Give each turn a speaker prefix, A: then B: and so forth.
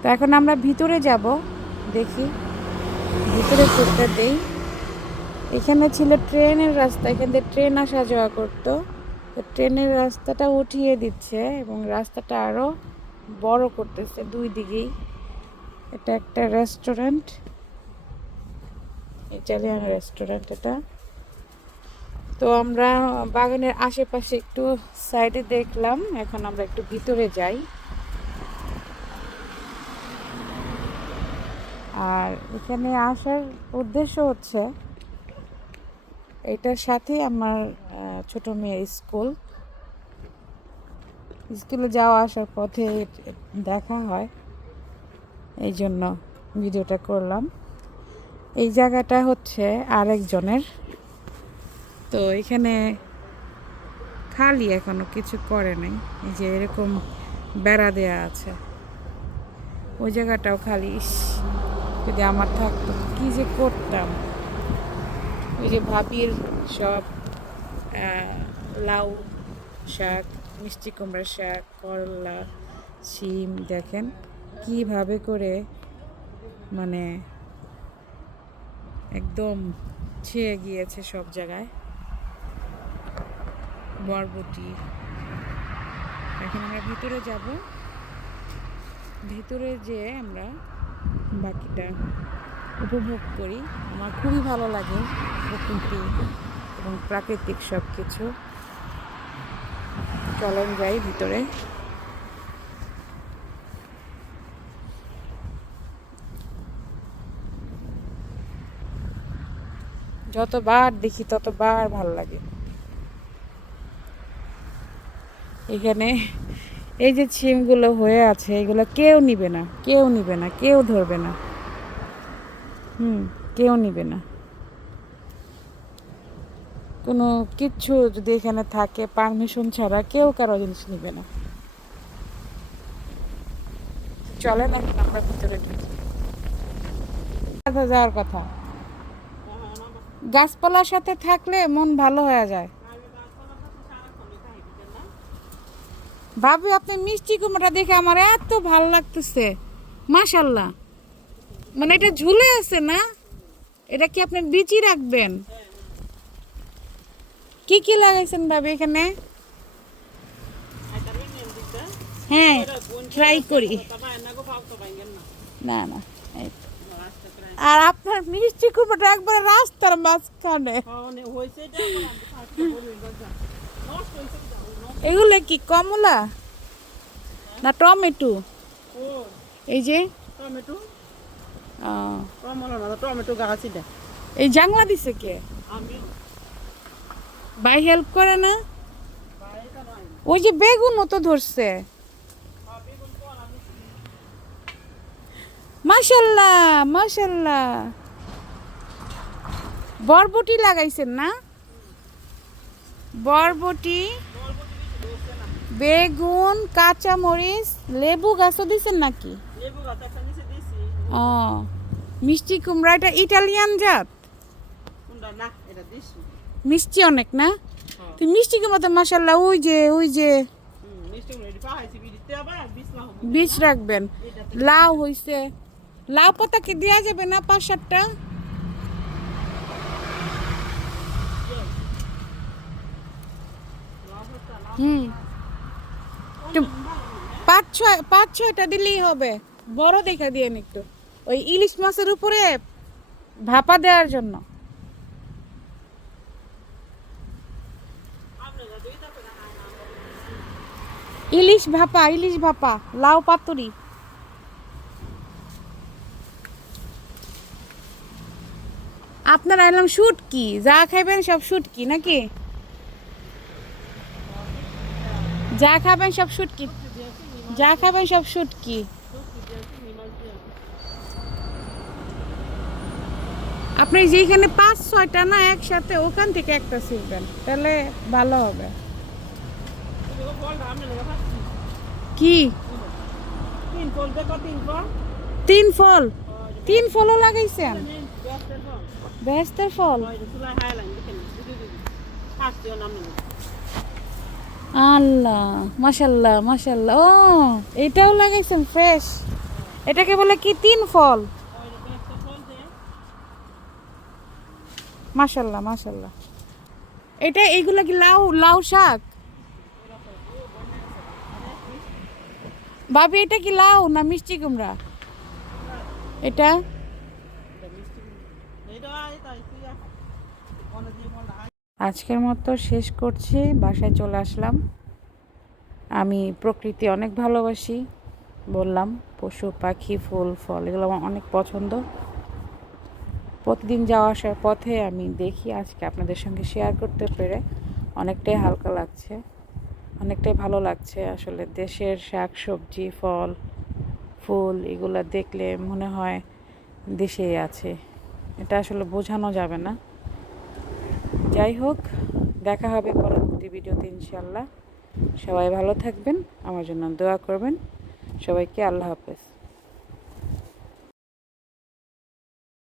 A: তো এখন আমরা ভিতরে যাব। দেখি। ভিতরে ঘুরতে দেই। এখানে ছিল ট্রেনের রাস্তা। এখান থেকে ট্রেন আসা যাওয়া করতো। তো ট্রেনের রাস্তাটা উঠিয়ে দিচ্ছে এবং রাস্তাটা আরও বড় করতেছে দুই দিকেই। এটা একটা রেস্টুরেন্ট। ইটালিয়ান রেস্টুরেন্ট এটা। তো আমরা বাগানের আশেপাশে একটু সাইডে দেখলাম। এখন আমরা একটু ভিতরে যাই। আর এখানে আসার উদ্দেশ্য হচ্ছে এটার সাথে আমার ছোট মেয়ের স্কুল। স্কুলে যাওয়া আসার পথে দেখা হয়, এই জন্য ভিডিওটা করলাম। এই জায়গাটা হচ্ছে আরেকজনের। তো এখানে খালি এখনও কিছু করে নাই, এই যে এরকম বেড়া দেয়া আছে। ওই জায়গাটাও খালি যদি আমার থাকতো, কি যে করতাম? ওই যে ভাবির সব লাউ শাক, মিষ্টি কুমড়া শাক, করলা, শিম, দেখেন কীভাবে করে মানে একদম ছেয়ে গিয়েছে সব জায়গায়। বরবটি। এখন আমরা ভিতরে যাব। ভিতরে যেয়ে আমরা বাকিটা উপভোগ করি। আমার খুবই ভালো লাগে প্রকৃতি এবং প্রাকৃতিক সব কিছু চলেন যাই ভিতরে। যতবার দেখি ততবার ভালো লাগে। এখানে এই যে ছিমগুলো হয়ে আছে, এগুলো কেউ নিবে না, কেউ নিবে না, কেউ ধরবে না। হুম, কেউ নিবে না। কোনো কিচ্ছু যদি এখানে থাকে, পারমিশন ছাড়া কেউ কারও জিনিস নিবে না। চলে না যাওয়ার কথা। গাছপালার সাথে থাকলে মন ভালো হয়ে যায়। ভাবি, আপনি মিষ্টি কুমড়া দেখে আমার এত ভালো লাগতেছে। মাশাল্লাহ মানে এটা ঝুলে আছে না? এটা কি আপনি বিচি রাখবেন? কি কি লাগাইছেন ভাবি এখানে? হ্যাঁ ট্রাই করি। না না আর আপনার মিষ্টি কুমড়াটা একবার রাস্তার মাঝখানে। এগুলো কি কমলা? না টমেটো? এই যে?
B: টমেটো? কমলা না টমেটো গাছ এটা।
A: এই জাংলা দিছে কে?
B: আমি।
A: ভাই হেল্প করে না? ওই যে বেগুনও তো ধরছে মাশাল্লাহ মাশাল্লাহ। বরবটি লাগাইছেন না? বরবটি বেগুন কাঁচা মরিচ লেবু গাছও দিছেন নাকি? ও মিষ্টি কুমড়া এটা ইটালিয়ান জাত? মিষ্টি অনেক না?
B: হ্যাঁ।
A: তুই মিষ্টি কুমড়াতে মাশাল্লাহ ওই যে ওই যে বীজ রাখবেন। লাউ হইছে। লাউ পাতা কি দেওয়া যাবে না পাঁচ সাতটা? হুম। একটু পাঁচ ছয়, পাঁচ ছয়টা দিলেই হবে। বড় দেখা দিয়ে একটু। ওই ইলিশ মাছের উপরে ভাপা দেওয়ার জন্য। ইলিশ ভাপা ইলিশ ভাপা, লাউ পাতুরি। আপনারা এলাম শুট কি যা খাইবেন সব শুট কি নাকি? যা খাবেন সব শুট কি যা খাবেন সব শুট কি আপনি যেখানে পাঁচ, ছয়টা না, একসাথে ওখান থেকে একটা শিখবেন, তাহলে ভালো হবে। কি?
B: তিন ফল। তিন ফল
A: তিন ফল। তিন ফলও লাগাইছেন
B: ব্যস্তের ফল?
A: আল্লাহ মাশাল্লাহ মাশাল্লাহ ও, এটাও লাগাইছেন ফ্রেশ এটাকে বলে কি, তিন ফল? মাশাল্লাহ মাশাল্লাহ এটা, এইগুলা কি লাউ লাউ শাক? ভাবি, এটা কি লাউ না মিষ্টি কুমড়া? এটা? আজকের মতো শেষ করছি। বাসায় চলে আসলাম। আমি প্রকৃতি অনেক ভালোবাসি, বললাম। পশু, পাখি, ফুল, ফল, এগুলো আমার অনেক পছন্দ। প্রতিদিন যাওয়া আসার পথে আমি দেখি আজকে আপনাদের সঙ্গে শেয়ার করতে পেরে অনেকটাই হালকা লাগছে, অনেকটাই ভালো লাগছে। আসলে দেশের শাক, সবজি, ফল, ফুল, এগুলো দেখলে মনে হয় দেশেই আছে। এটা আসলে বোঝানো যাবে না। যাই হোক, দেখা হবে পরবর্তী ভিডিওতে ইনশাল্লাহ সবাই ভালো থাকবেন, আমার জন্য দোয়া করবেন। সবাইকে আল্লাহ হাফেজ।